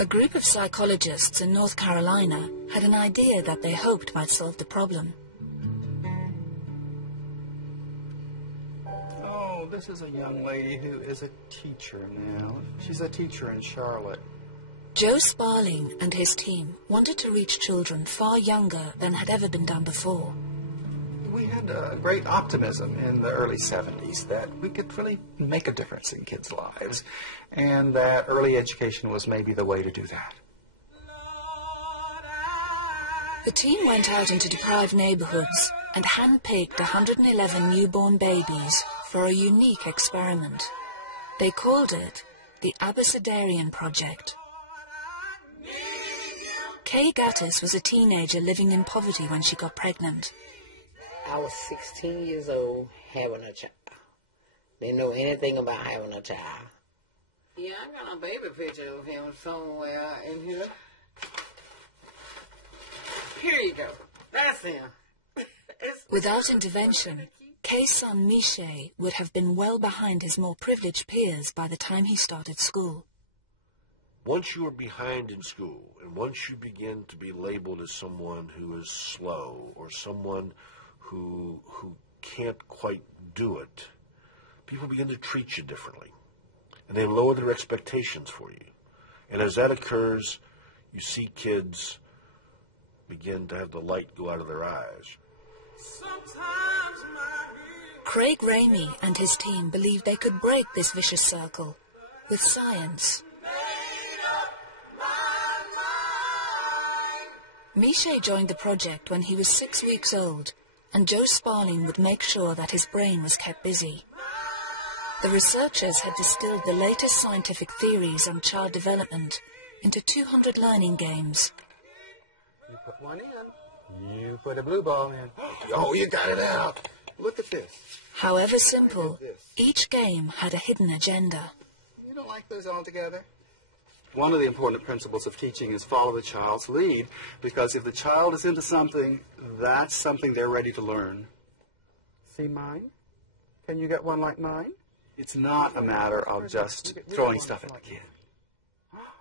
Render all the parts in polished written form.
A group of psychologists in North Carolina had an idea that they hoped might solve the problem. Oh, this is a young lady who is a teacher now. She's a teacher in Charlotte. Joe Sparling and his team wanted to reach children far younger than had ever been done before. We had a great optimism in the early 70s that we could really make a difference in kids' lives, and that early education was maybe the way to do that. The team went out into deprived neighborhoods and hand-picked 111 newborn babies for a unique experiment. They called it the Abecedarian Project. Kay Gattis was a teenager living in poverty when she got pregnant. I was 16 years old having a child. Didn't know anything about having a child. Yeah, I got a baby picture of him somewhere in here. Here you go. That's him. Without intervention, Kay's son Miche would have been well behind his more privileged peers by the time he started school. Once you are behind in school, and once you begin to be labeled as someone who is slow or someone who can't quite do it, people begin to treat you differently, and they lower their expectations for you. And as that occurs, you see kids begin to have the light go out of their eyes. Craig Ramey and his team believed they could break this vicious circle with science. Miche joined the project when he was 6 weeks old, and Joe Sparling would make sure that his brain was kept busy. The researchers had distilled the latest scientific theories on child development into 200 learning games. You put one in, you put a blue ball in. Oh, you got it out. Look at this. However simple, each game had a hidden agenda. You don't like those all together? One of the important principles of teaching is follow the child's lead, because if the child is into something, that's something they're ready to learn. See mine? Can you get one like mine? It's not a matter of just throwing stuff at the kid.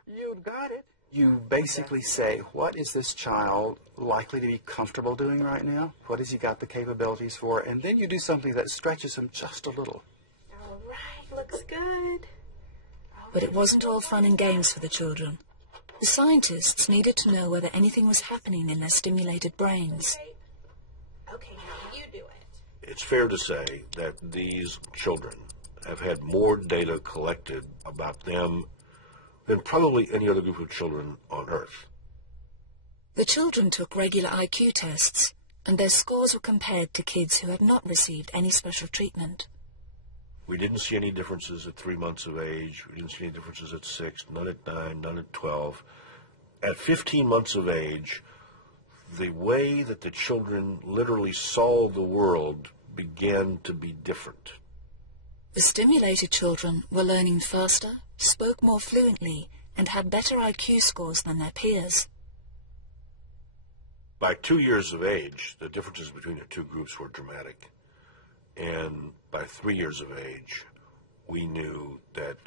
You've got it. You basically say, what is this child likely to be comfortable doing right now? What has he got the capabilities for? And then you do something that stretches him just a little. All right, looks good. But it wasn't all fun and games for the children. The scientists needed to know whether anything was happening in their stimulated brains. Okay, now you do it. It's fair to say that these children have had more data collected about them than probably any other group of children on Earth. The children took regular IQ tests, and their scores were compared to kids who had not received any special treatment. We didn't see any differences at 3 months of age. We didn't see any differences at 6, none at 9, none at 12. At 15 months of age, the way that the children literally saw the world began to be different. The stimulated children were learning faster, spoke more fluently, and had better IQ scores than their peers. By 2 years of age, the differences between the two groups were dramatic. And by 3 years of age, we knew that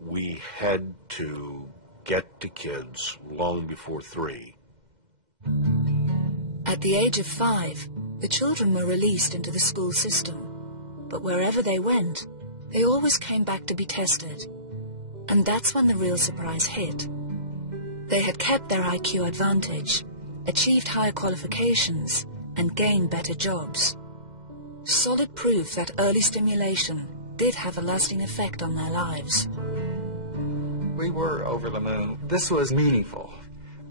we had to get to kids long before 3. At the age of 5, the children were released into the school system. But wherever they went, they always came back to be tested. And that's when the real surprise hit. They had kept their IQ advantage, achieved higher qualifications, and gained better jobs. Solid proof that early stimulation did have a lasting effect on their lives. We were over the moon. This was meaningful.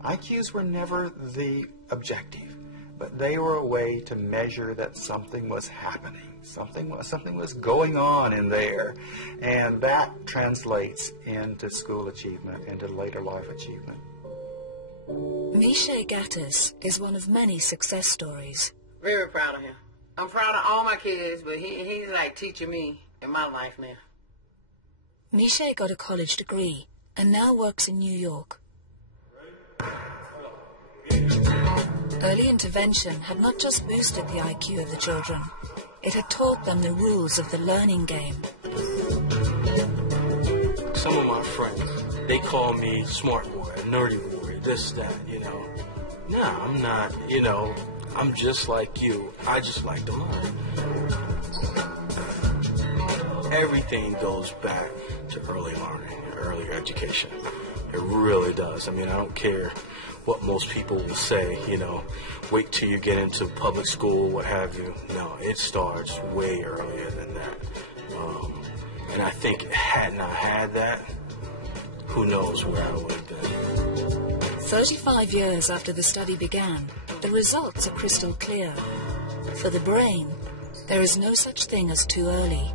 IQs were never the objective, but they were a way to measure that something was happening. Something was going on in there, and that translates into school achievement, into later life achievement. Miche Gattis is one of many success stories. Very proud of him. I'm proud of all my kids, but he's like teaching me in my life now. Miche got a college degree and now works in New York. Early intervention had not just boosted the IQ of the children, it had taught them the rules of the learning game. some of my friends, they call me smart boy, nerdy boy, this, that, you know. Nah, I'm not, you know, I'm just like you. I just like to learn. Everything goes back to early learning, early education. It really does. I mean, I don't care what most people will say, you know, wait till you get into public school, what have you. No, it starts way earlier than that. And I think hadn't I had that, who knows where I would have been. 35 years after the study began, the results are crystal clear. For the brain, there is no such thing as too early.